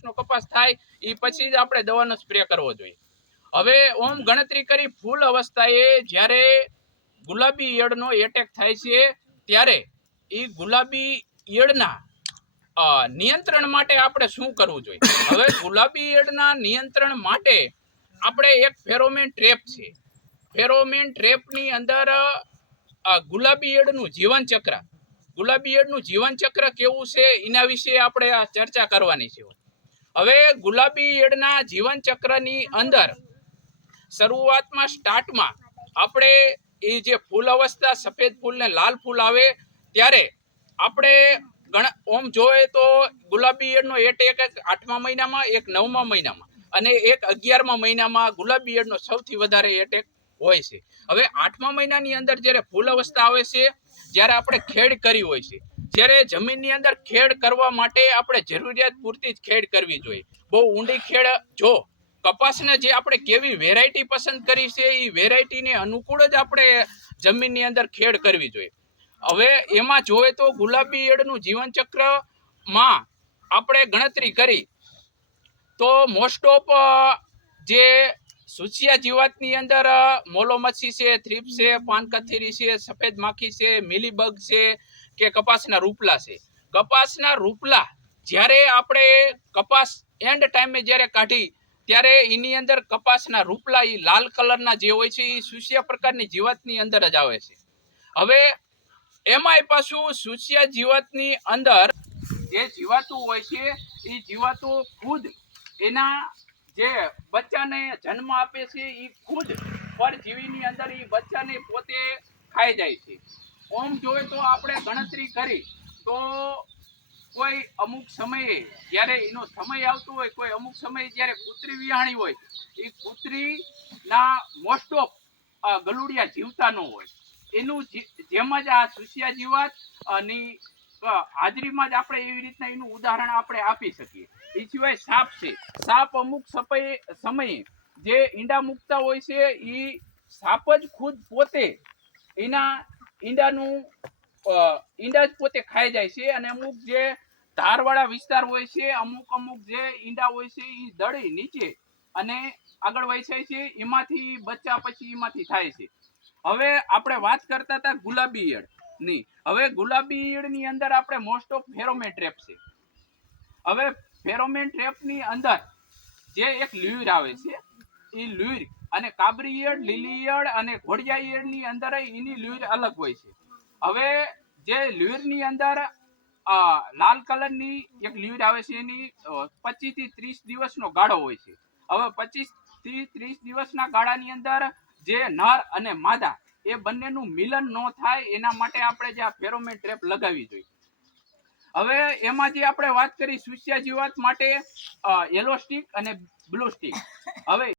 દિવસનો કપાસ થાય એ પછી જ આપણે દવાનો સ્પ્રે કરવો જોઈએ. હવે ઓમ ગણતરી કરી ફૂલ અવસ્થાએ જ્યારે ગુલાબી ઈયળનો એટેક થાય છે, ત્યારે એ ગુલાબી ઈયળના નિયંત્રણ માટે આપણે શું કરવું જોઈએ? હવે ગુલાબી ઈયળના નિયંત્રણ માટે આપણે એક ફેરોમેન ટ્રેપ છે. ફેરોમેન ટ્રેપની અંદર ગુલાબી ઈયળનું જીવન ચક્ર ગુલાબી ઈયળનું જીવન ચક્ર કેવું છે? એના વિશે આપણે આ ચર્ચા કરવાની છે. હવે ગુલાબી ઈયળના જીવન ચક્રની અંદર શરૂઆતમાં સ્ટાર્ટમાં આપણે એ જે ફૂલ અવસ્થા, સફેદ ફૂલ ને લાલ ફૂલ આવે ત્યારે આપણે ગણ, ઓમ જોઈએ તો ગુલાબી ઈયળનો એટેક એક આઠમા મહિનામાં, એક નવમા મહિનામાં અને એક અગિયારમા મહિનામાં ગુલાબી ઈયળનો સૌથી વધારે એટેક હોય છે. હવે આઠમા મહિનાની અંદર જ્યારે ફૂલ અવસ્થા આવે છે, જ્યારે આપણે ખેડ કરી હોય છે જ્યારે જમીનની અંદર ખેડ કરવા માટે આપણે જરૂરિયાત પૂરતી જ ખેડ કરવી જોઈએ. બહુ ઊંડી ખેડ, જો કપાસને જે આપણે કેવી વેરાયટી પસંદ કરી છે, એ વેરાયટીને અનુકૂળ જ આપણે જમીનની અંદર ખેડ કરવી જોઈએ. હવે એમાં જોવે તો ગુલાબી એડનું જીવનચક્રમાં આપણે ગણતરી કરી, તો મોસ્ટ ઓફ જે સુચિયા જીવાતની અંદર મોલો મોલોમચ્છી છે, થ્રીપ છે, પાનકથીરી છે, સફેદ માખી છે, મિલીબગ છે કે કપાસના રૂપલા છે. કપાસના રૂપલા જ્યારે આપણે કપાસ એન્ડ ટાઈમે જ્યારે કાઢી, ત્યારે એની અંદર કપાસના રૂપલા એ લાલ કલરના જે હોય છે એ સુસિયા પ્રકારની જીવાતની અંદર જ આવે છે. હવે એમાંય પાછું સુસિયા જીવાતની અંદર જે જીવાતું હોય છે એ જીવાતું ખુદ એના જે બચ્ચાને જન્મ આપે છે એ ખુદ પરજીવીની અંદર એ બચ્ચાને પોતે ખાઈ જાય છે. ઓમ જોઈએ તો આપણે ગણતરી કરી તો કોઈ અમુક સમયે જ્યારે એનો સમય આવતો હોય કોઈ અમુક સમયે જ્યારે કૂતરી વિહાણી હોય એ કૂતરીના મોસ્ટ ઓફ ગલુડિયા જીવતા ન હોય. એનું જેમ જ આ સુસિયા જીવાતની અ, હાજરીમાં જ આપણે એવી રીતના એનું ઉદાહરણ આપણે આપી શકીએ. એ સિવાય સાપ છે. સાપ અમુક સમયે સમયે જે ઈંડા મૂકતા હોય છે એ સાપ જ ખુદ પોતે એના ઈંડાનું ઈંડા જ પોતે ખાઈ જાય છે અને અમુક જે ધારવાળા વિસ્તાર હોય છે, અમુક અમુક જે ઈંડા હોય છે એ દળી નીચે અને આગળ વહેંચાય છે, એમાંથી બચ્ચા પછી એમાંથી થાય છે. હવે આપણે વાત કરતા હતા ગુલાબી ઈયળ. ની હવે ગુલાબી ઈયળની અંદર આપણે મોસ્ટ ઓફ ફેરોમેન ટ્રેપ છે. હવે ફેરોમેન ટ્રેપની અંદર જે એક લ્યુર આવે છે એ લ્યુર અને કાબરી ઈયળ, લીલી ઈયળ અને ઘોડિયા ઈયળની અંદર એની લ્યુર અલગ હોય છે. હવે જે લ્યુરની અંદર લાલ કલરની એક લ્યુર આવે છે, એની પચીસથી ત્રીસ દિવસનો ગાળો હોય છે. હવે પચીસથી ત્રીસ દિવસના ગાળાની અંદર જે નર અને માદા એ બંનેનું મિલન ન થાય એના માટે આપણે જે આ ફેરોમેન ટ્રેપ લગાવી જોઈએ. હવે એમાં જે આપણે વાત કરી સુસ્યા જીવાત માટે યેલો સ્ટિક અને બ્લુ સ્ટિક હવે